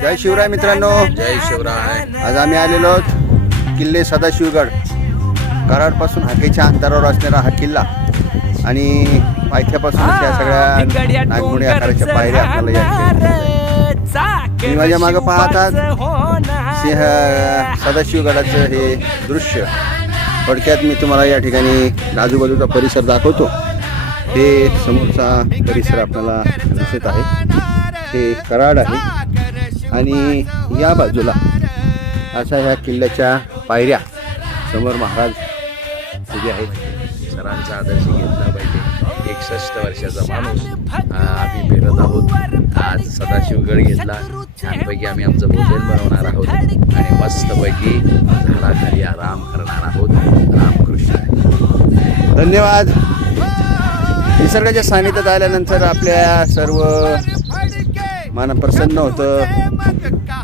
जय शिवराय मित्रांनो, जय शिवराय. आज आम्ही आलेलो आहोत किल्ले सदाशिवगड. कराडपासून हाकेच्या अंतरावर असणारा हा किल्ला आणि पायथ्यापासून त्या सगळ्या नागमोडी आकाराच्या पायऱ्या आपल्याला या ठिकाणी. मी माझ्या मागे पाहतात सिंह सदाशिवगडाचं हे दृश्य. थोडक्यात मी तुम्हाला या ठिकाणी आजूबाजूचा परिसर दाखवतो. हे समोरचा परिसर आपल्याला दिसत आहे, हे कराड आहे आणि या बाजूला अशा ह्या किल्ल्याच्या पायऱ्या समोर महाराज उभे आहेत. सरांचा आदर्श घेतला पाहिजे. 61 वर्षाचा माणूस आम्ही फिरत आहोत. आज सदाशिवगड घेतला. छानपैकी आम्ही आमचं भोजन बनवणार आहोत आणि मस्तपैकी झाडाखाली आराम करणार आहोत. रामकृष्ण. धन्यवाद. निसर्गाच्या सानिध्यात आल्यानंतर आपल्या सर्व मन प्रसन्न होतं.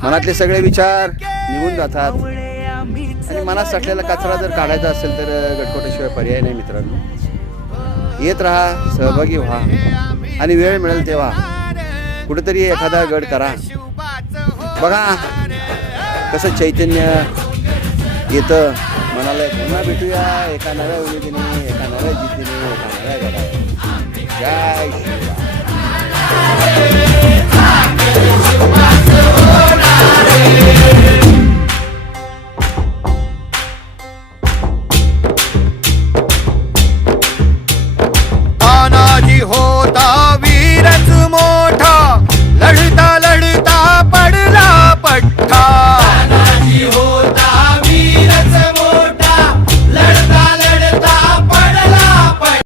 मनातले सगळे विचार निघून जातात आणि मनात साठलेला कचरा जर काढायचा असेल तर गडकोटेशिवाय पर्याय नाही. मित्रांनो, येत राहा, सहभागी व्हा आणि वेळ मिळेल तेव्हा कुठेतरी एखादा गड करा. बघा कसं चैतन्य येतं मनाला. पुन्हा भेटूया एका नव्या उमेदीने, एका नव्या जिद्दीने, एका नव्या गडावर. जय शिवराय.